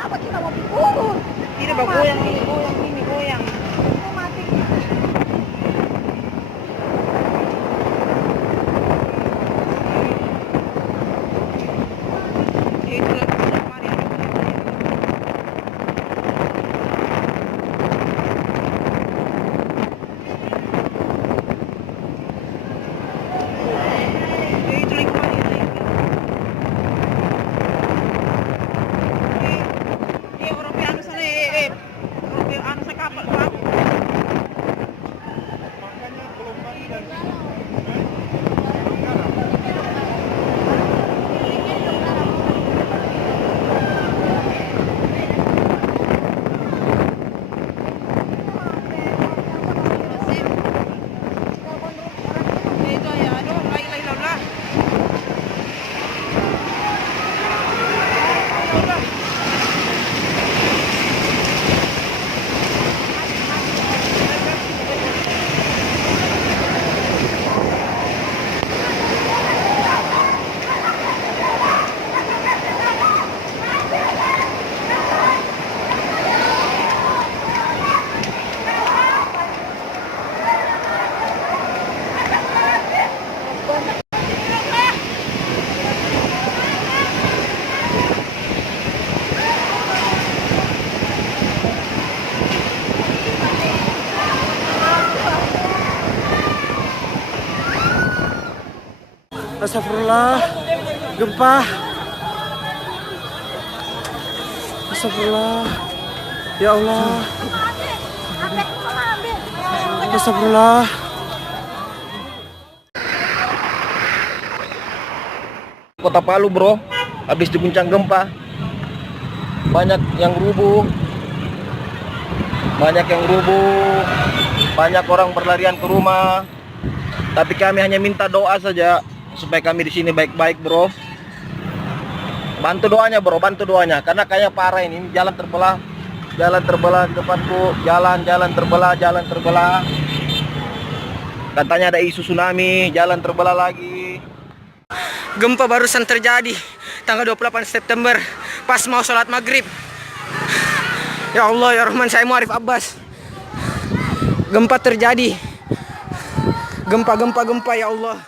Kenapa kita mau turun? Tidak, goyang ini, goyang. Mau mati. Itu kemarin. Itu lagi kemarin. Orang anu sana orang anu sa kapal perahu. Makanya gelombang dan Itu ya, aduh, lai lah. Astagfirullah, gempa. Astagfirullah, ya Allah. Astagfirullah. Kota Palu bro, habis diguncang gempa, banyak yang rubuh, banyak orang berlarian ke rumah. Tapi kami hanya minta doa saja supaya kami di sini baik-baik bro. Bantu doanya bro, bantu doanya, karena kayaknya parah ini jalan terbelah di depanku, jalan terbelah. Katanya ada isu tsunami, jalan terbelah lagi. Gempa barusan terjadi tanggal 28 September pas mau sholat maghrib. Ya Allah ya Rahman, saya Muarif Abbas. Gempa terjadi. Gempa ya Allah.